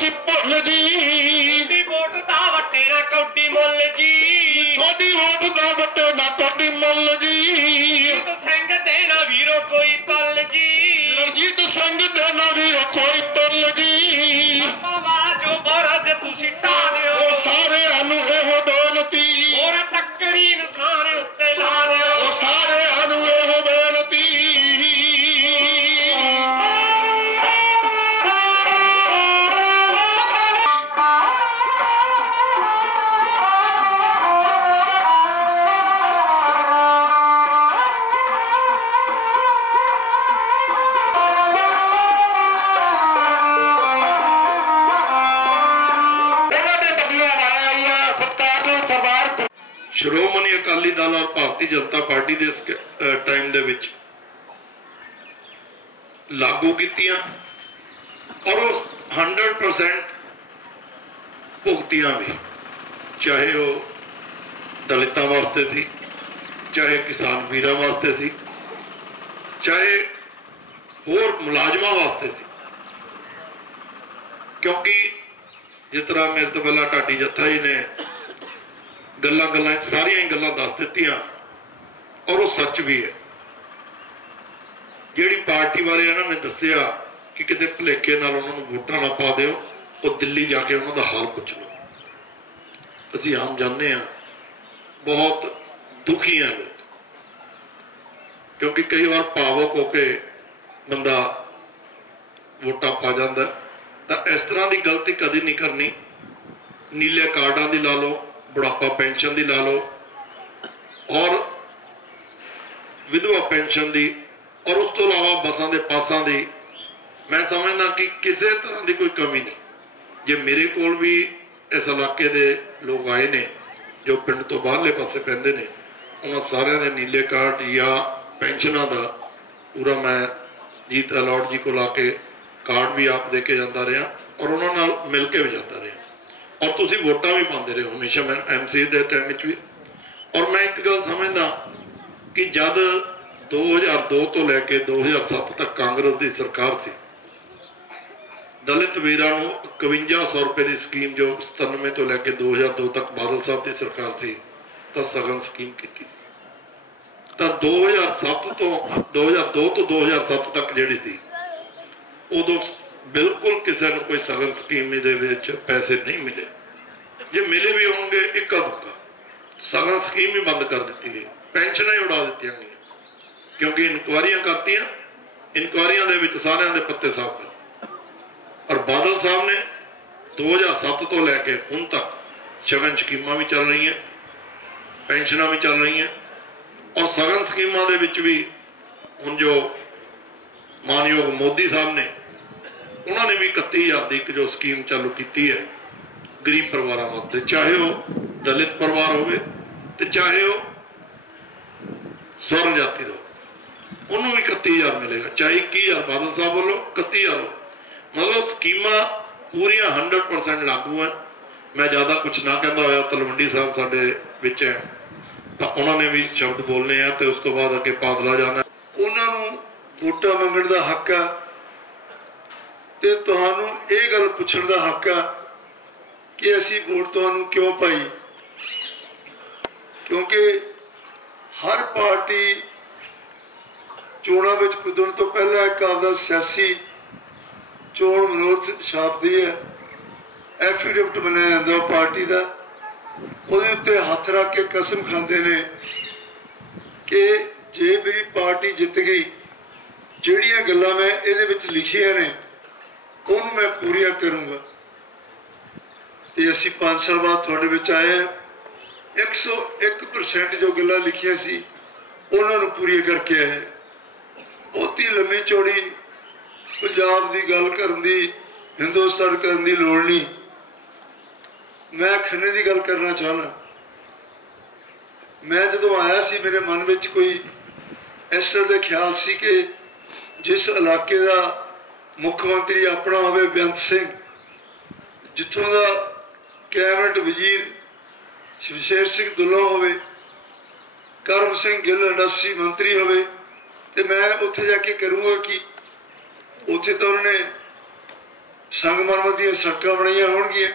ਅਸੀਂ ਭੁੱਲ ਜੀ वोट दा वटे ना कौडी मुल जी थोड़ी वोट दा वटे ना कौडी मुल जी रणजीत सिंह देना वीरो कोई तल जी रणजीत सिंह देना भी कोई तुल जी पापा वाला जो बरद तुसी टा दियो सारे अनु एहो बेनती और तकड़ी इंसान उत्ते ला दियो सारे अनु एहो बेनती ਸ਼੍ਰੋਮਣੀ ਅਕਾਲੀ ਦਲ और ਭਾਰਤੀ ਜਨਤਾ ਪਾਰਟੀ ਦੇ ਇਸ ਟਾਈਮ ਦੇ ਵਿੱਚ ਲਾਗੂ ਕੀਤੀਆਂ और 100% ਭੁਗਤੀਆਂ भी, चाहे वो दलितों वास्ते थी, चाहे किसान वीरों वास्ते थी, चाहे होर मुलाजमां वास्ते थी। क्योंकि जिस तरह मेरे तो पहला ढाडी जत्था जी ने गल्लां सारिया गल्लां दस दित्तियां और वो सच भी है। जिहड़ी पार्टी बारे इन्होंने दस्सिया कि किते भुलेखे नाल उन्होंने वोटां ना पा दिओ, वो दिल्ली जाके उन्होंने हाल पुछ लो। असीं आम जाने हाँ, बहुत दुखी हैं लोग, क्योंकि कई बार भावुक होके बंदा वोटां पा जाता। तो इस तरह की गलती कभी नहीं करनी। नीले कार्डां दी ला लो, बुढ़ापा पेंशन दी ला लो और विधवा पेंशन दी, और उस तो अलावा बसां दे पासां दी मैं समझदा कि किसी तरह की कोई कमी नहीं। जे मेरे कोल भी इस इलाके दे लोग आए ने जो पिंड तो बाहरले पासे पैंदे ने, उन्हां सारियां दे नीले कार्ड या पेंशनां दा पूरा मैं जीत अलॉट जी को आके कार्ड भी आप दे के जाता रहा और उन्हां नाल मिल के भी जाता रहा, और तुसी वोटां भी पाते रहे हो हमेशा। मैं MC के टाइम भी, और मैं एक गल समझदा कि जब 2002 तो लैके 2007 तक कांग्रेस की सरकार सी, दलित वीरां नूं 5100 रुपए की स्कीम जो 97 तो लैके 2002 तक बादल साहब की सरकार सी तो सगन स्कीम की। तो 2002 तो 2007 तक जिहड़ी सी उदों बिल्कुल किसी को कोई सगन स्कीम दे विच पैसे नहीं मिले। जे मिले भी होंगे इक्का दुक्का, सगन स्कीम ही बंद कर दी गई, पेंशन ही उड़ा दी गई, क्योंकि इनकुआरियां करतियां, इनकुआरियां दे विच सारियां दे पत्ते साफ कर। और बादल साहब ने 2007 तो लैके हुण तक सगन स्कीमां भी चल रही हैं, पेंशनां भी चल रही हैं, और सगन स्कीमां दे विच भी हुण जो मानयोग मोदी साहब ने उन्होंने भी 31,000 की एक जो स्कीम चालू की है गरीब परिवारों वास्ते, चाहे वो दलित परिवार हो चाहे वो स्वर्ण जाति का, उन्होंने भी 31,000 मिलेगा, चाहे 21,000 बादल साहब वालों 31,000 हो। मतलब स्कीमां पूरियां 100% लागू हैं। मैं ज़्यादा कुछ ना कहता होया, तलवंडी साहब साडे विच है तो उन्होंने भी शब्द बोलने हैं, तो उस तो बाद अगे पादला जाना। उन्होंने वोटां मंगण का हक है, ते तुहानू ये गल पुछण का हक है कि असी वोट तुहानू क्यों पाई। क्योंकि हर पार्टी चोणां विच कुदरन तो पहला एक आपदा सियासी चोण मनोरथ छापदी है, एफिडेविट बनाया जाता पार्टी का, ਉਹਦੇ ਉੱਤੇ हथ रख के कसम खाते हैं कि जे मेरी पार्टी जित गई, ਜਿਹੜੀਆਂ ਗੱਲਾਂ मैं ਇਹਦੇ ਵਿੱਚ ਲਿਖੀਆਂ ਨੇ ਉਹਨੂੰ मैं पूरियां करूँगा। ਤੇ ਅਸੀਂ 5 साल बाद ਤੁਹਾਡੇ ਵਿੱਚ ਆਏ ਹਾਂ, 101% जो ਗੱਲਾਂ ਲਿਖੀਆਂ ਸੀ ਉਹਨਾਂ ਨੂੰ ਪੂਰੀਆਂ ਕਰਕੇ ਆਏ। ਬਹੁਤੀ ਲੰਮੀ ਚੌੜੀ ਪੰਜਾਬ ਦੀ ਗੱਲ ਕਰਨ ਦੀ, हिंदुस्तान ਕਰਨ ਦੀ ਲੋੜ नहीं। मैं खन्ने की गल करना चाहना, मैं जो आया सी मेरे मन में कोई इस तरह का ख्याल सी कि जिस इलाके का मुख्यमंत्री अपना होवे बेअंत सिंह, जिथों का कैबिनेट वजीर शमशेर सिंह दुल्लो होवे, करम सिंह गिल इंडस्ट्री मंत्री होवे, ते मैं उत्थे जाके करूँगा कि उत्थे तो उन्होंने संगमरमर दी सड़कां बनाइया होणगियां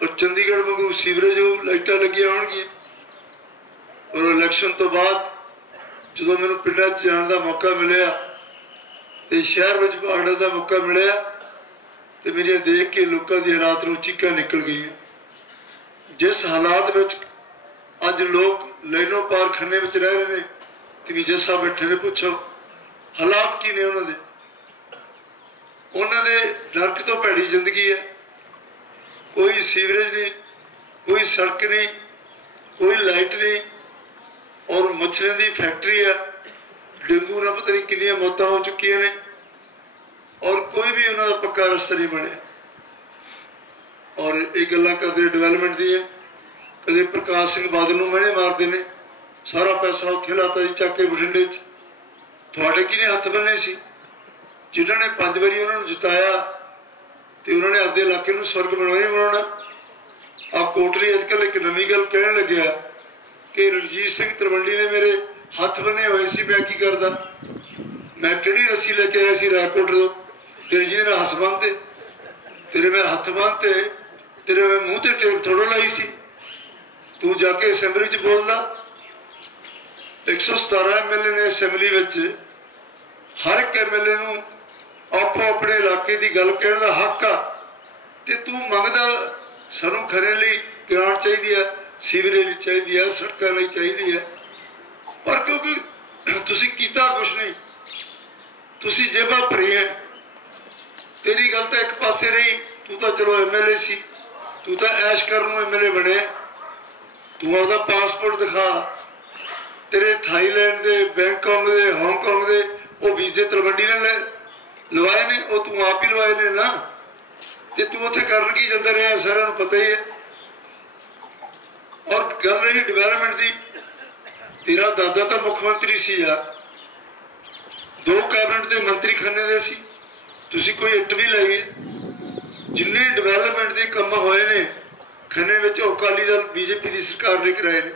और चंडीगढ़ वांगू सीवरेज लाइटां लगियां होणगियां। और इलैक्शन तो बाद जो मैनूं पिंडां च जाण दा मौका मिलिया ते शहर विच वड़न दा मौका मिलिया तो मेरे देख के लोगों की हालात नूं चीकां निकल गई। जिस हालात विच अज लोग लाइनों पार खन्ने में रह रहे हैं कि जैसा बैठे ने पूछो हालात की ने उन्होंने नरक तो भैड़ी जिंदगी है। कोई सीवरेज नहीं, कोई सड़क नहीं, कोई लाइट नहीं और मच्छरों की फैक्ट्री है। डेंगू ना पता नहीं कितनी मौतें हो चुकी ने और कोई भी उन्होंने पक्का रस्ता नहीं बने। और ये गल्लां करते डिवेलपमेंट दी कदे प्रकाश सिंह बादल नूं मैने मारते ने सारा पैसा उत्थे लाता जी चक के बठिंडे च। तुहाडे किने हथ बन्ने सी जिन्होंने 5 वारी उन्होंने जिताया तो उन्होंने अपने इलाके में स्वर्ग बनाना। आप कोटली अजकल एक नवी गल कहने लगे कि रणजीत सिंह तलवंडी ने मेरे हथ बने हुए सी, मैं की करदा, मैं किहड़ी रस्सी लेके आया सी रायकोट तो रणजीत ने हस बंधते, तेरे मैं हथ बंधते, तेरे मैं मूँह ते टेप थोड़ा लाई सी, तू जाके असैम्बली च बोलना। 117 MLA ने असैम्बली विच हर एक MLA नूं आपो अपने इलाके की गल कहने का हक आ ते तू मंगदा सानूं खरे लई ग्रांट चाहिए है, सीवरेज चाहिए है, सड़कों लई चाहिए है, पर क्योंकि तुसीं कीता कुछ नहीं, तुसीं जेबां भरीआं। तेरी गल तो एक पासे रही, तू तो चलो MLA सी, तू तो ऐश करन MLA बने, तू आपदा पासपोर्ट दिखा। तेरे थाईलैंड के, बैंकॉक के, हांगकॉन्ग के वो वीजे तलवंडी ने लवाए ने, वो तू आप ही लवाए ने ना, ते तू उत्थे करन की जांदा रहा सारिआं नूं पता ही है। और गल रही डिवेलपमेंट की, तेरा दादा तो मुख्यमंत्री सी यार, 2 कैबिनेट के मंत्री खन्ने दे सी, तुसीं कोई इट भी लाई है। जिन्ने डिवेलपमेंट के काम होए ने खन्ने में अकाली दल BJP की सरकार ने कराए ने।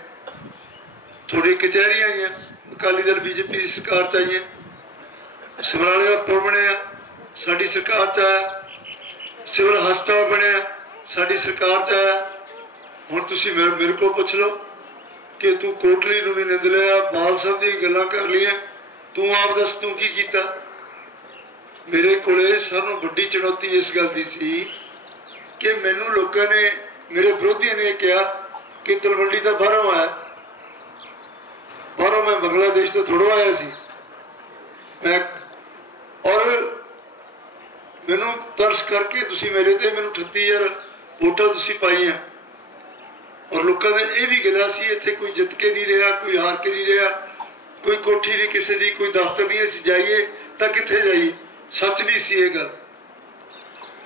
थोड़ी कचहरियां आई अकाली दल BJP की सरकार चाहिए, समराले का पुल बनया साडी सरकार च आया, सिविल हस्पताल बनया साडी सरकार च आया। हुण तुसीं मेरे को पूछ लो कि तू कोटली नूं भी निंद लिया, बाल साहब दी गल्लां कर लियां, तू आप दस तू की कीता। मेरे कोले सानूं वड्डी चुनौती इस गल दी सी कि मैनूं लोकां ने, मेरे विरोधियों ने कहा कि तलवंडी तो बाहरों आया, बाहरों मैं बांग्लादेश तो थोड़ो आया सी मैं, और मैनू तरस करके तुसी मेरे ते मैनू 38,000 वोटां तुसी पाई हैं। और लोगों ने यह भी गिला सी इत्थे कोई जित के नहीं रहा, कोई हार के नहीं रहा, कोई कोठी नहीं किसी की, कोई दफ्तर नहीं, असीं जाइए तो कित्थे जाइए। सच भी सी ये गल,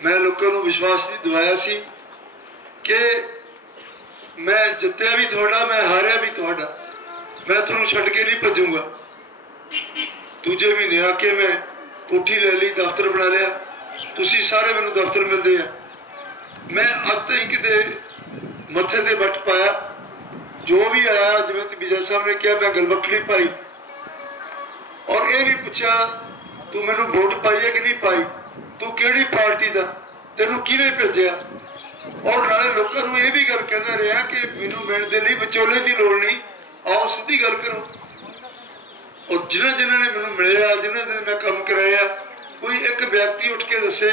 मैं लोगों को विश्वास दिवाया सी कि मैं जितया भी थोड़ा, मैं हारिया भी थोड़ा, मैं तुहानूं छड्ड के नहीं भजूंगा। दूजे महीने आके मैं कोठी ले ली, दफ्तर बना लिया, तुसी सारे मैनूं दफ्तर मिलते हैं। मैं अज तक किते मत्थे ते बट पाया, जो भी आया जिवें विजय साहब ने कहा मैं गलबक्कड़ी पाई और ये भी पूछा तू मैनूं वोट पाई है कि नहीं पाई, तू किहड़ी पार्टी दा, तेनूं किहने भेजिया। और नाले लोकां नूं ये भी गल कहना रहा कि मैनूं मिलण दे लई विचोले की लोड़ नहीं, आओ सीधी गल करो। और जिन्हें जिन्होंने मैनूं मिलिया, जिन्होंने मैं काम कराया, कोई एक व्यक्ति उठ के दसे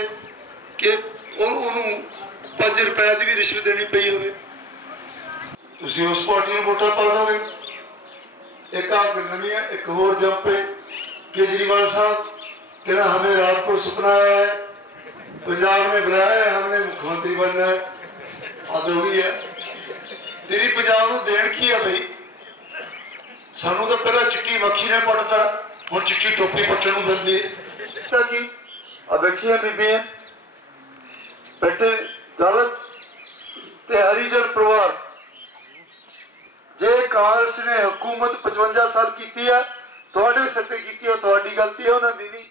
कि उन्होंने 5 रुपए की भी रिश्वत देनी पई होवे, तुसीं उस पार्टी नूं वोटां पा दोगे। एक नवी एक होर जंप पे केजरीवाल साहब कहना हमें रात को सपना आया है, पंजाब ने बुलाया है, हमने मुख्यमंत्री बनना है। हद हो गई है तेरी पंजाब नूं देण की है बई, सानू तो पहले चिट्टी मक्खी ने पटता, हुण चिट्टी टोपी पट्टण नूं दिंदी की। आ बैठियां बीबियां बैठे दलित ते हरिजन परिवार, जे कांग्रेस ने हुकूमत 55 साल की है, तुहाडे सिर ते कीती है, तुहाडी गलती है, उन्हां दी नहीं।